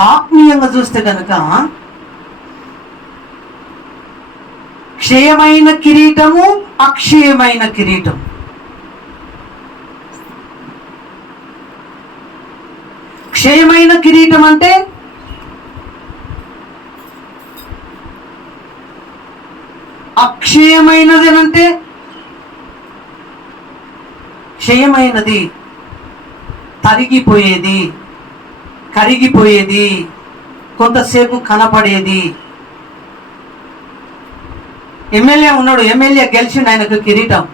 ఆత్మీయంగా చూస్తే కనుక క్షయమైన కిరీటము అక్షయమైన కిరీటం. క్షయమైన కిరీటం అంటే అక్షయమైనది అని అంటే క్షయమైనది తరిగిపోయేది. కరిగిపోయేది. కొంతసేపు కనపడేది. ఎమ్మెల్యే ఉన్నాడు. ఎమ్మెల్యే గెలిచిండు ఆయనకు కిరీటం.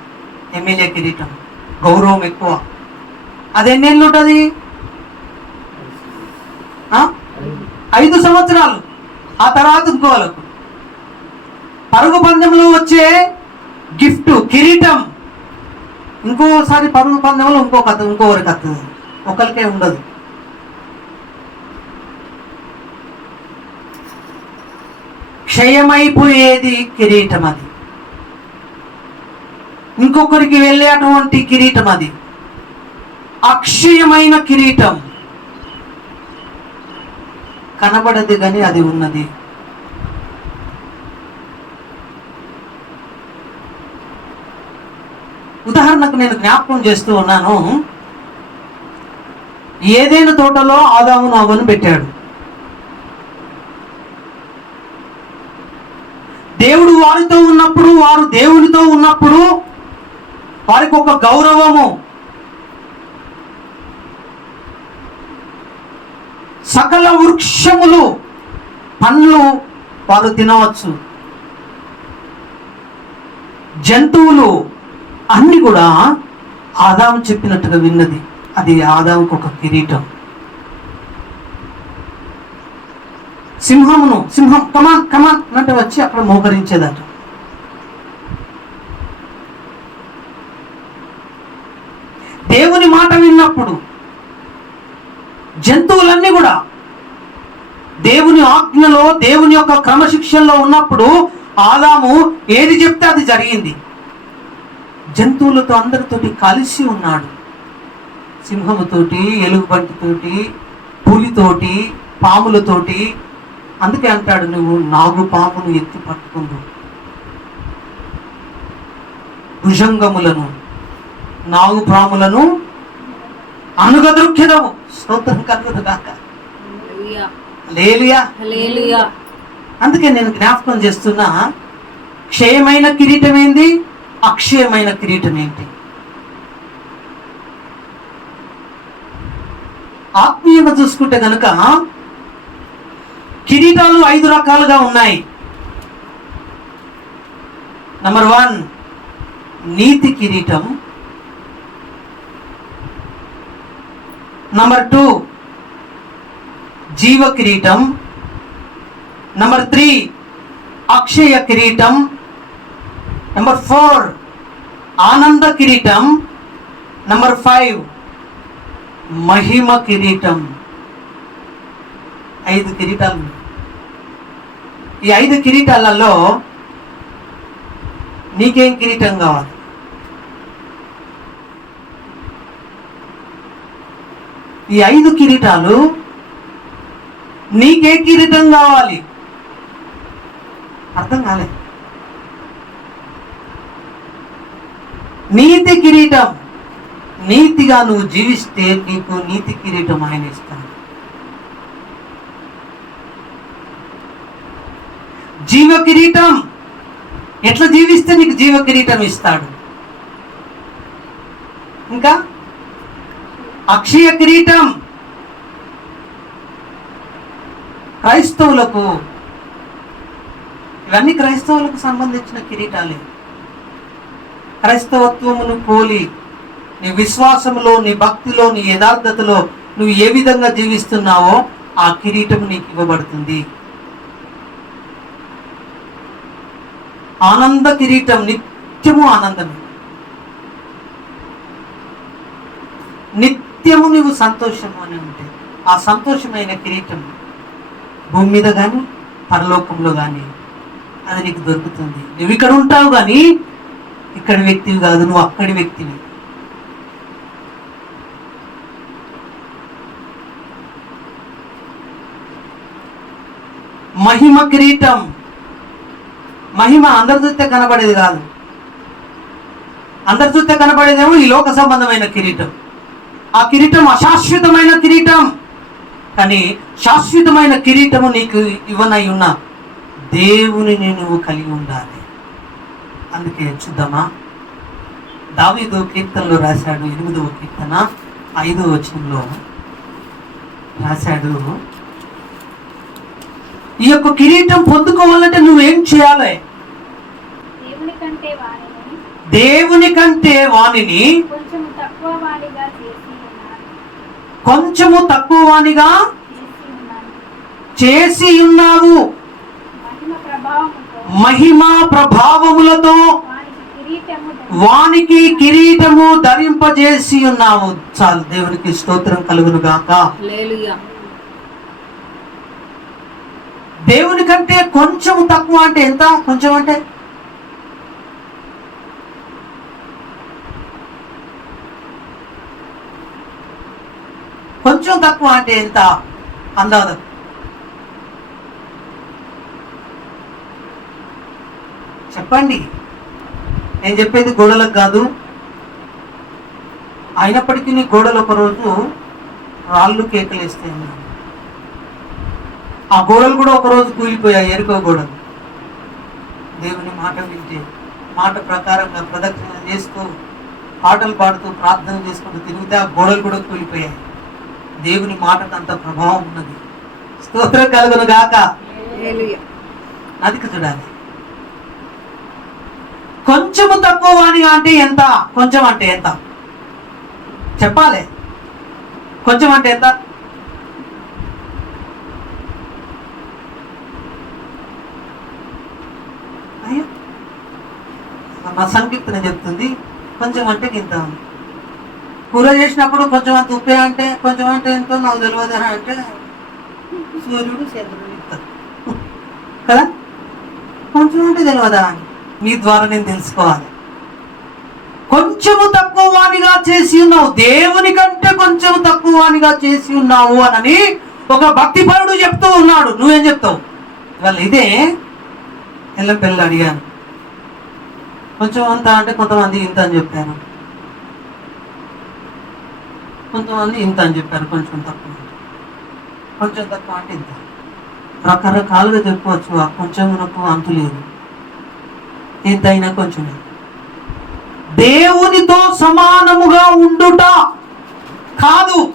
ఎమ్మెల్యే కిరీటం. గౌరవం ఎక్కువ. అది ఎన్నేళ్ళు ఉంటుంది? ఐదు సంవత్సరాలు. ఆ తర్వాత ఇంకోలకు పరుగు పందెంలో వచ్చే గిఫ్ట్ కిరీటం. ఇంకోసారి పరుగు పందెంలో ఇంకో కథ ఇంకోవరికి వస్తుంది ఒకరికే ఉండదు. క్షయమైపోయేది కిరీటం అది ఇంకొకరికి వెళ్ళేటువంటి కిరీటం అది అక్షయమైన కిరీటం. కనబడదు కానీ అది ఉన్నది. ఉదాహరణకు నేను జ్ఞాపకం చేస్తూ ఉన్నాను. ఏదైనా తోటలో ఆదామును అవను పెట్టాడు. దేవుడు వారితో ఉన్నప్పుడు వారు దేవునితో ఉన్నప్పుడు వారికి ఒక గౌరవము సకల వృక్షములు పండ్లు వారు తినవచ్చు. జంతువులు అన్నీ కూడా ఆదాము చెప్పినట్టుగా విన్నది. అది ఆదాముకు ఒక కిరీటం. సింహమును సింహం కమాన్ కమాన్ అంటే వచ్చి అక్కడ మోకరించేదట. దేవుని మాట విన్నప్పుడు జంతువులన్నీ కూడా దేవుని ఆజ్ఞలో దేవుని యొక్క క్రమశిక్షణలో ఉన్నప్పుడు ఆదాము ఏది చెప్తే అది జరిగింది. జంతువులతో అందరితోటి కలిసి ఉన్నాడు. సింహముతోటి ఎలుగుబంటితోటి పులితోటి పాములతోటి అందుకే అంటాడు నువ్వు నాగు పామును ఎత్తి పట్టుకుందు. భుజంగములను నాగు పాములను అనుగదృక్యదము స్తోత్రం కలుగును కాక. లేలియా. అందుకే నేను జ్ఞాపకం చేస్తున్నా క్షయమైన కిరీటం ఏంది అక్షయమైన కిరీటం ఏంటి ఆత్మీయంగా చూసుకుంటే గనుక కిరీటాలు ఐదు రకాలుగా ఉన్నాయి. నంబర్ వన్ నీతి కిరీటం. నంబర్ టూ జీవ కిరీటం. నంబర్ త్రీ అక్షయ కిరీటం. నంబర్ ఫోర్ ఆనంద కిరీటం. నంబర్ ఫైవ్ మహిమ కిరీటం. ఐదు కిరీటాలు. ఉన్నాయి. ఈ ఐదు కిరీటాలలో నీకేం కిరీటం కావాలి? ఈ ఐదు కిరీటాలు నీకే కిరీటం కావాలి. అర్థం కాలేదు నీతి కిరీటం. నీతిగా నువ్వు జీవిస్తే నీకు నీతి కిరీటం ఆయన ఇస్తాను జీవ కిరీటం ఎట్లా జీవిస్తే నీకు జీవ కిరీటం ఇస్తాడు? ఇంకా? అక్షయ కిరీటం. క్రైస్తవులకు ఇవన్నీ క్రైస్తవులకు సంబంధించిన కిరీటాలే. క్రైస్తవత్వమును పోలి నీ విశ్వాసంలో నీ భక్తిలో నీ యథార్థతలో నువ్వు ఏ విధంగా జీవిస్తున్నావో ఆ కిరీటం నీకు ఇవ్వబడుతుంది. ఆనంద కిరీటం నిత్యము ఆనందమే. నిత్యము నువ్వు సంతోషము అని ఉంటే ఆ సంతోషమైన కిరీటం భూమి మీద కానీ పరలోకంలో కానీ అది నీకు దొరుకుతుంది. నువ్వు ఇక్కడ ఉంటావు కానీ ఇక్కడి వ్యక్తివి కాదు నువ్వు అక్కడి వ్యక్తివి. మహిమ కిరీటం మహిమ అందరి చూస్తే కనబడేది కాదు. అందరి చూస్తే కనబడేదేమో ఈ లోక సంబంధమైన కిరీటం. ఆ కిరీటం అశాశ్వతమైన కిరీటం. కానీ శాశ్వతమైన కిరీటము నీకు ఇవ్వనై ఉన్న దేవునిని నువ్వు కలిగి ఉండాలి. అందుకే చూద్దామా? దావీదు కీర్తనలో రాశాడు ఎనిమిదవ కీర్తన ఐదవ వచనంలో రాశాడు. ఈ యొక్క కిరీటం పొందుకోవాలంటే నువ్వేం చేయాలి? దేవుని కంటే ఉన్నాను. కొంచెము తక్కువ వానిగా చేసి ఉన్నావు. మహిమ ప్రభావముతో మహిమా ప్రభావములతో వానికి కిరీటము ధరింపజేసి ఉన్నావు. చాలు దేవునికి స్తోత్రం కలుగును గాక దేవుని కంటే కొంచెం తక్కువ అంటే ఎంత? కొంచెం అంటే? కొంచెం తక్కువ అంటే ఎంత? అందాదు చెప్పండి. నేను చెప్పేది గోడలకు కాదు. అయినప్పటికీ గోడలు ఒకరోజు రాళ్ళు కేకలేస్తాయి ఆ గోడలు కూడా ఒకరోజు కూలిపోయాయి ఎరుకో గోడలు. దేవుని మాట వింటే మాట ప్రకారంగా ప్రదక్షిణ చేస్తూ పాటలు పాడుతూ ప్రార్థన చేసుకుంటూ తిరిగితే ఆ గోడలు కూడా కూలిపోయాయి. దేవుని మాటకు అంత ప్రభావం ఉన్నది. స్తోత్రం కలుగును గాక. నదికి చూడాలి. కొంచెము తక్కువ వాణి అంటే ఎంత? కొంచెం అంటే ఎంత? చెప్పాలి. కొంచెం అంటే ఎంత? మా సంకీర్తన చెప్తుంది. కొంచెం అంటే గింత. కూర చేసినప్పుడు కొంచెం అంత ఉప్పే అంటే కొంచెం అంటే ఎంతో నాకు తెలియదు అని అంటే సూర్యుడు చంద్రుడు ఇస్తారు కదా? కొంచెం అంటే తెలియదా? అని మీ ద్వారా నేను తెలుసుకోవాలి. కొంచెము తక్కువ వానిగా చేసి ఉన్నావు. దేవుని కంటే కొంచెం తక్కువ వానిగా చేసి ఉన్నావు అనని ఒక భక్తిపరుడు చెప్తూ ఉన్నాడు. నువ్వేం చెప్తావు? ఇవాళ ఇదే ఎల్లం పిల్లలు అడిగాను. కొంచెం అంత అంటే కొంతమంది ఇంత అని చెప్పారు. కొంతమంది ఇంత అని చెప్పారు కొంచెం తక్కువ కొంచెం తక్కువ అంటే ఇంత. రకరకాలుగా చెప్పవచ్చు ఆ నాకు అంతు లేదు. ఎంతైనా కొంచెం దేవునితో సమానముగా ఉండుట కాదు.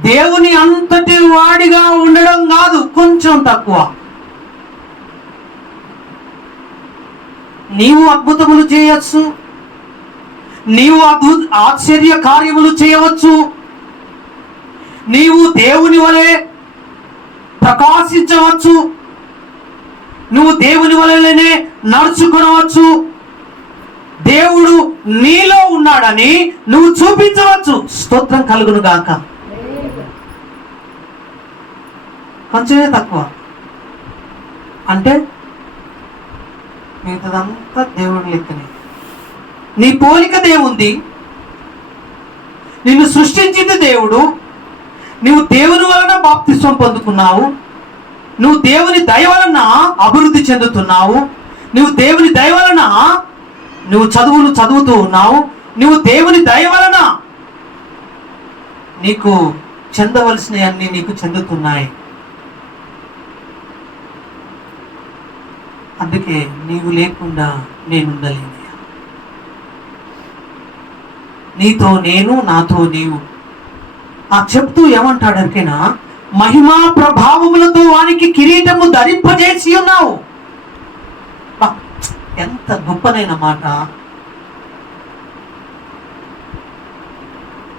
దేవుని అంతటి వాడిగా ఉండడం కాదు కొంచెం తక్కువ. నీవు అద్భుతములు చేయొచ్చు. నీవు అద్భుత ఆశ్చర్య కార్యములు చేయవచ్చు. నీవు దేవుని వలె ప్రకాశించవచ్చు. నువ్వు దేవుని వలనే నడుచుకునవచ్చు. దేవుడు నీలో ఉన్నాడని నువ్వు చూపించవచ్చు. స్తోత్రం కలుగును గాక. కొంచెమే తక్కువ. అంటే మిగతాదంతా దేవుని లెక్కనే. నీ పోలిక దేవుంది. నిన్ను సృష్టించింది దేవుడు. నువ్వు దేవుని వలన బాప్తిస్వం పొందుకున్నావు. నువ్వు దేవుని దయ వలన అభివృద్ధి చెందుతున్నావు. నువ్వు దేవుని దయ వలన నువ్వు చదువులు చదువుతూ ఉన్నావు. నువ్వు దేవుని దయ వలన నీకు చెందవలసినవన్నీ నీకు చెందుతున్నాయి. అందుకే నీవు లేకుండా నేనుండలేను నీతో నేను నాతో నీవు. ఆ చెప్తూ ఏమంటాడు అరికేనా? మహిమా ప్రభావములతో వానికి కిరీటము ధరింపజేసి ఉన్నావు. ఎంత గొప్పనైన మాట.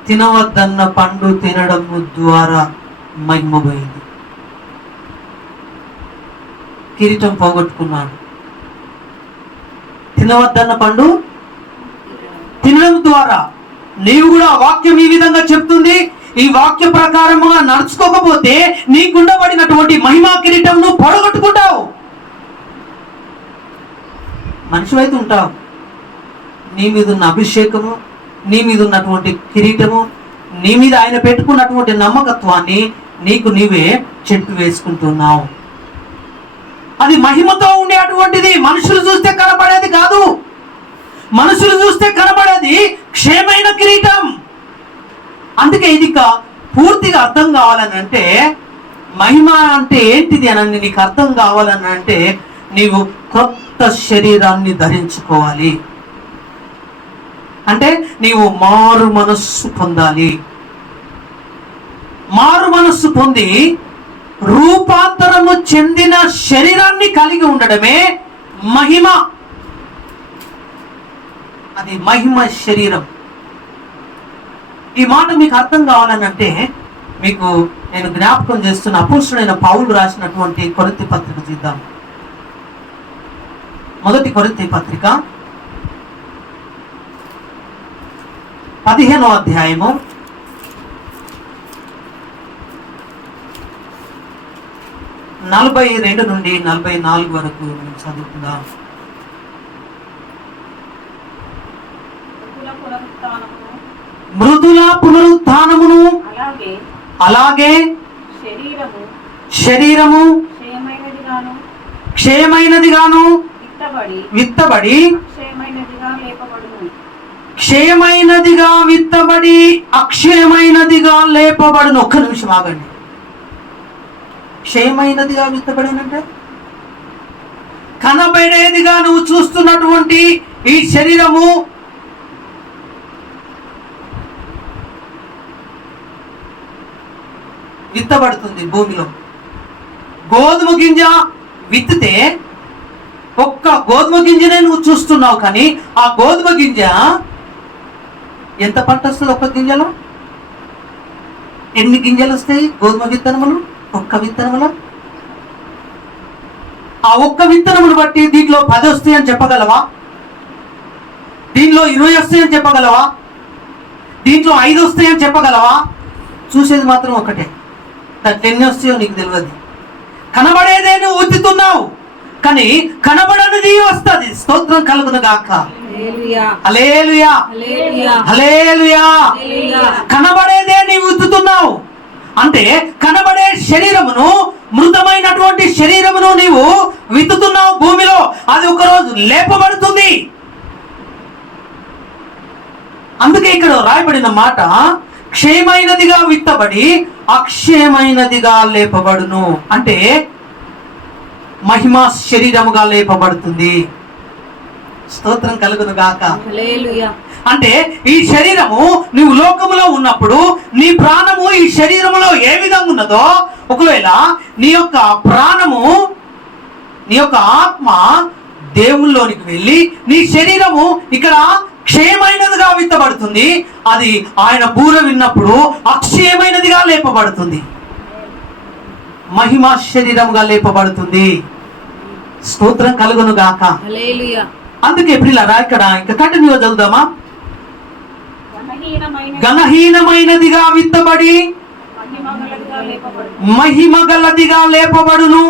తినవద్దన్న పండు తినడము ద్వారా మహిమపోయింది కిరీటం పోగొట్టుకున్నాడు. తినవద్దన్న పండు? తినడం ద్వారా. నీవు కూడా వాక్యం ఈ విధంగా చెప్తుంది. ఈ వాక్య ప్రకారముగా నడుచుకోకపోతే నీకుండబడినటువంటి మహిమా కిరీటం నువ్వు పొడగొట్టుకుంటావు. మనిషి అయితే ఉంటావు. నీ మీద ఉన్న అభిషేకము నీ మీద ఉన్నటువంటి కిరీటము నీ మీద ఆయన పెట్టుకున్నటువంటి నమ్మకత్వాన్ని నీకు నీవే చెట్టు వేసుకుంటున్నావు. అది మహిమతో ఉండే అటువంటిది మనుషులు చూస్తే కనబడేది కాదు. మనుషులు చూస్తే కనబడేది క్షేమైన కిరీటం. అందుకే ఇది పూర్తిగా అర్థం కావాలని అంటే మహిమ అంటే ఏంటిది అని నీకు అర్థం కావాలని అంటే నీవు కొత్త శరీరాన్ని ధరించుకోవాలి. అంటే నీవు మారు మనస్సు పొందాలి. మారు మనస్సు పొంది రూపాంతరము చెందిన శరీరాన్ని కలిగి ఉండడమే మహిమ. అది మహిమ శరీరం. ఈ మాట మీకు అర్థం కావాలని అంటే మీకు నేను జ్ఞాపకం చేస్తున్న అపురుషుడైన పౌలు రాసినటువంటి కొరింథీ పత్రిక చూద్దాం. మొదటి కొరింథీ పత్రిక పదిహేనో అధ్యాయము నలభై రెండు నుండి నలభై నాలుగు వరకు మనం చదువుకుందాం. మృదుల పునరుత్థానమును అలాగే శరీరము క్షయమైనదిగాను విత్తబడి క్షయమైనదిగా విత్తబడి అక్షయమైనదిగా లేపబడును. ఒక్క నిమిషం ఆగండి. క్షయమైనదిగా విత్తబడినంటే కనబడేదిగా నువ్వు చూస్తున్నటువంటి ఈ శరీరము విత్తబడుతుంది భూమిలో. గోధుమ గింజ విత్తితే ఒక్క గోధుమ గింజనే నువ్వు చూస్తున్నావు కానీ ఆ గోధుమ గింజ ఎంత పంట వస్తుంది ఒక్క గింజలో? ఎన్ని గింజలు వస్తాయి గోధుమ విత్తనములు? ఒక్క విత్తనములో ఆ ఒక్క విత్తనమును బట్టి దీంట్లో పది వస్తాయి అని చెప్పగలవా? దీనిలో ఇరవై వస్తాయి అని చెప్పగలవా? దీంట్లో ఐదు వస్తాయి అని చెప్పగలవా? చూసేది మాత్రం ఒకటే. దాంట్లో ఎన్ని వస్తాయో నీకు తెలియదు. కనబడేదే నువ్వు ఉత్తుతున్నావు. కానీ కనబడనిది వస్తుంది. స్తోత్రం కలుగును గాక. అలేలుయా హల్లెలూయా. కనబడేదే నీవు ఉత్తుతున్నావు. అంటే కనబడే శరీరమును మృతమైనటువంటి శరీరమును నీవు విత్తుతున్నావు భూమిలో. అది ఒకరోజు లేపబడుతుంది. అందుకే ఇక్కడ రాయబడిన మాట క్షేమైనదిగా విత్తబడి అక్షయమైనదిగా లేపబడును. అంటే మహిమ శరీరముగా లేపబడుతుంది. స్తోత్రం కలుగును గాక అంటే ఈ శరీరము నువ్వు లోకములో ఉన్నప్పుడు నీ ప్రాణము ఈ శరీరములో ఏ విధంగా ఉన్నదో ఒకవేళ నీ యొక్క ప్రాణము నీ యొక్క ఆత్మ దేవుల్లోనికి వెళ్ళి నీ శరీరము ఇక్కడ క్షయమైనదిగా విత్తబడుతుంది అది ఆయన బూర విన్నప్పుడు అక్షయమైనదిగా లేపబడుతుంది. మహిమ శరీరముగా లేపబడుతుంది. స్తోత్రం కలుగును గాక అందుకే ఇప్పుడు ఇలా రా ఇక్కడ ఇంకా కంటిన్యూ చదువుదామా? ఘనహీనమైనదిగా విత్తబడి మహిమ గలదిగా లేపబడును.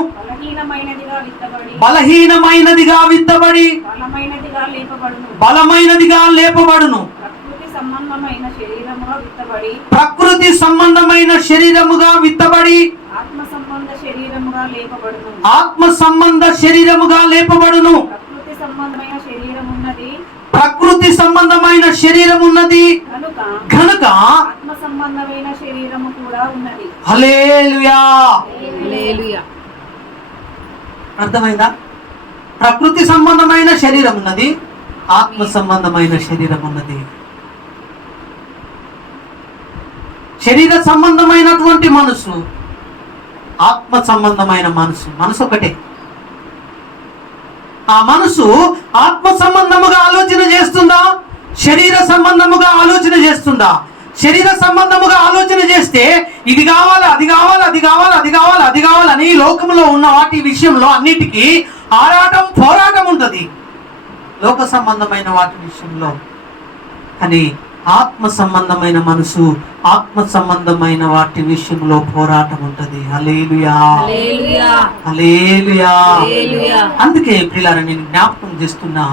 బలహీనమైనదిగా విత్తబడి బలమైనదిగా లేపబడును. బలమైనదిగా లేపబడును ప్రకృతి సంబంధమైన శరీరముగా విత్తబడి ప్రకృతి సంబంధమైన శరీరముగా విత్తబడి ఆత్మ సంబంధ శరీరముగా లేపబడును ఆత్మ సంబంధ శరీరముగా లేపబడును ప్రకృతి సంబంధమైన శరీరం ఉన్నది ప్రకృతి సంబంధమైన శరీరం ఉన్నది. కనుక కనుక ఆత్మ సంబంధమైన శరీరము కూడా ఉన్నది. హలేలుయా హల్లెలూయా. అర్థమైందా? ప్రకృతి సంబంధమైన శరీరం ఉన్నది. ఆత్మ సంబంధమైన శరీరం ఉన్నది. శరీర సంబంధమైనటువంటి మనసు ఆత్మ సంబంధమైన మనసు మనసు ఒకటే. ఆ మనసు ఆత్మ సంబంధముగా ఆలోచన చేస్తుందా? శరీర సంబంధముగా ఆలోచన చేస్తుందా? శరీర సంబంధముగా ఆలోచన చేస్తే ఇది కావాలి అది కావాలి అది కావాలి అది కావాలి అది కావాలని లోకంలో ఉన్న వాటి విషయంలో అన్నిటికీ ఆరాటం పోరాటం ఉంటుంది. లోక సంబంధమైన వాటి విషయంలో. కానీ ఆత్మ సంబంధమైన మనసు ఆత్మ సంబంధమైన వాటి విషయంలో పోరాటం ఉంటుంది. అందుకే ప్రియులారా నేను జ్ఞాపకం చేస్తున్నా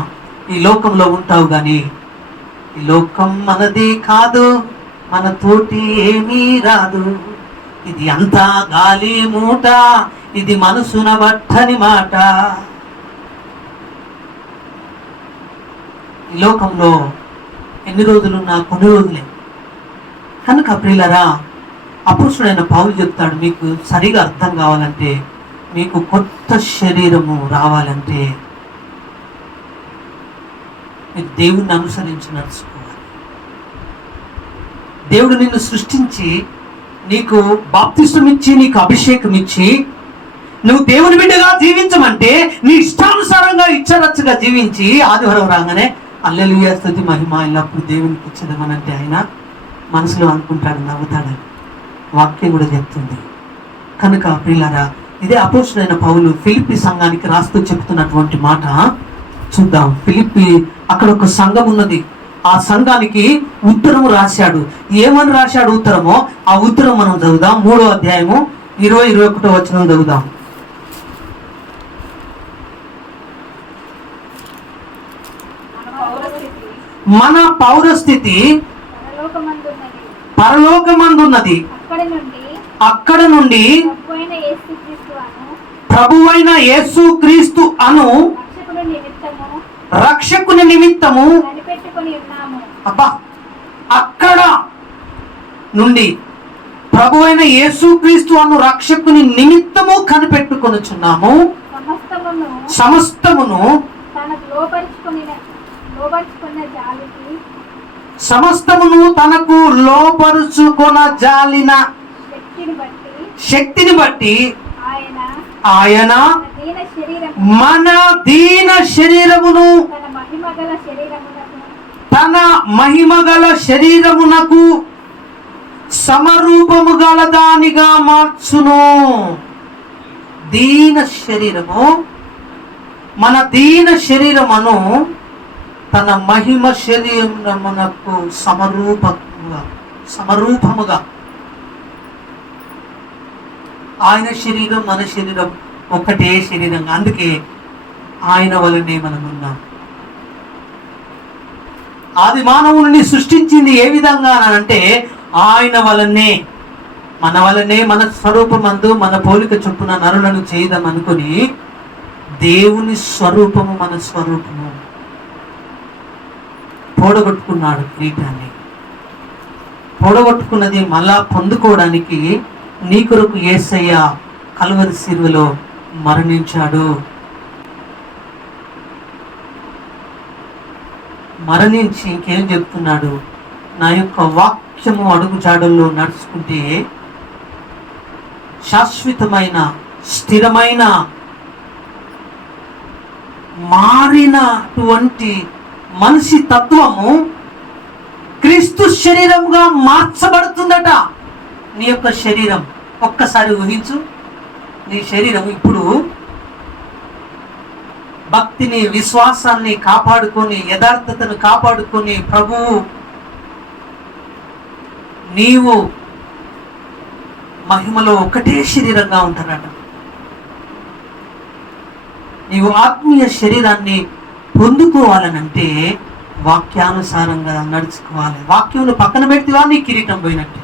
ఈ లోకంలో ఉంటావు గాని ఈ లోకం మనది కాదు మన తోటి ఏమీ రాదు. ఇది అంతా గాలి మూట ఇది మనసున బట్టని మాట. ఈ లోకంలో ఎన్ని రోజులున్నా కొన్ని రోజులే. కనుక ప్రియులరా అపురుషుడైన పావులు చెప్తాడు మీకు సరిగా అర్థం కావాలంటే మీకు కొత్త శరీరము రావాలంటే మీరు దేవుణ్ణి అనుసరించి నడుచుకోవాలి. దేవుడు నిన్ను సృష్టించి నీకు బాప్తిష్టం ఇచ్చి నీకు అభిషేకం ఇచ్చి నువ్వు దేవుని బిడ్డగా జీవించమంటే నీ ఇష్టానుసారంగా ఇచ్చరచ్చగా జీవించి ఆదివారం రాగానే అల్లెలుయ స్థుతి మహిమ ఎల్లప్పుడు దేవునికి ఇచ్చదమనంటే ఆయన మనసులో అనుకుంటాడు నవ్వుతాడని వాక్యం కూడా చెప్తుంది. కనుక ప్రియులారా ఇదే అపోషుడైన పౌలు ఫిలిప్పి సంఘానికి రాస్తూ చెప్తున్నటువంటి మాట చూద్దాం. ఫిలిప్పి అక్కడ ఒక సంఘం ఉన్నది. ఆ సంఘానికి ఉత్తరము రాశాడు. ఏమని రాశాడు ఉత్తరమో ఆ ఉత్తరం మనం చదువుదాం. మూడో అధ్యాయము ఇరవై ఇరవై ఒకటో వచనం చదువుదాం మన పౌరస్థితి మన పౌరస్థితి పరలోకమందున్నది. అక్కడి నుండి ప్రభువైన యేసు క్రీస్తు అను రక్షకుని నిమిత్తము అబ్బా అక్కడ నుండి ప్రభువైన యేసుక్రీస్తు అను రక్షకుని నిమిత్తము కనిపెట్టుకొనుచున్నాము. సమస్తమును సమస్తమును తనకు లోపరుచుకొని లోపరుచుకున్న జాలిన శక్తిని బట్టి ఆయన మన దీన శరీరమును తన మహిమ గల శరీరమునకు తన మహిమగల శరీరమునకు సమరూపము గల దానిగా మార్చును. దీన శరీరము మన దీన శరీరమును తన మహిమ శరీరమునకు సమరూపముగా సమరూపముగా. ఆయన శరీరం మన శరీరం ఒకటే శరీరం అందుకే ఆయన వలనే మనం ఉన్నాం ఆది మానవుని సృష్టించింది ఏ విధంగా అంటే ఆయన వలనే మన వలనే మన స్వరూపమందు మన పోలిక చొప్పున నరులను చేయదాం అనుకుని దేవుని స్వరూపము మన స్వరూపము. పోడగొట్టుకున్నాడు కిరీటాన్ని పోడగొట్టుకున్నది మళ్ళా పొందుకోవడానికి నీ కొరకు ఏసయ్య కలువరి సిరువలో మరణించాడు. మరణించి ఇంకేం చెప్తున్నాడు? నా యొక్క వాక్యము అడుగుజాడల్లో నడుచుకుంటే శాశ్వతమైన స్థిరమైన మారినటువంటి మనిషి తత్వము క్రీస్తు శరీరంగా మార్చబడుతుందట. నీ యొక్క శరీరం ఒక్కసారి ఊహించు. నీ శరీరం ఇప్పుడు భక్తిని విశ్వాసాన్ని కాపాడుకొని యథార్థతను కాపాడుకొని ప్రభువు నీవు మహిమలో ఒకటే శరీరంగా ఉంటానట నీవు ఆత్మీయ శరీరాన్ని పొందుకోవాలనంటే వాక్యానుసారంగా నడుచుకోవాలి. వాక్యంలో పక్కన పెడితే నీ కిరీటం పోయినట్టు.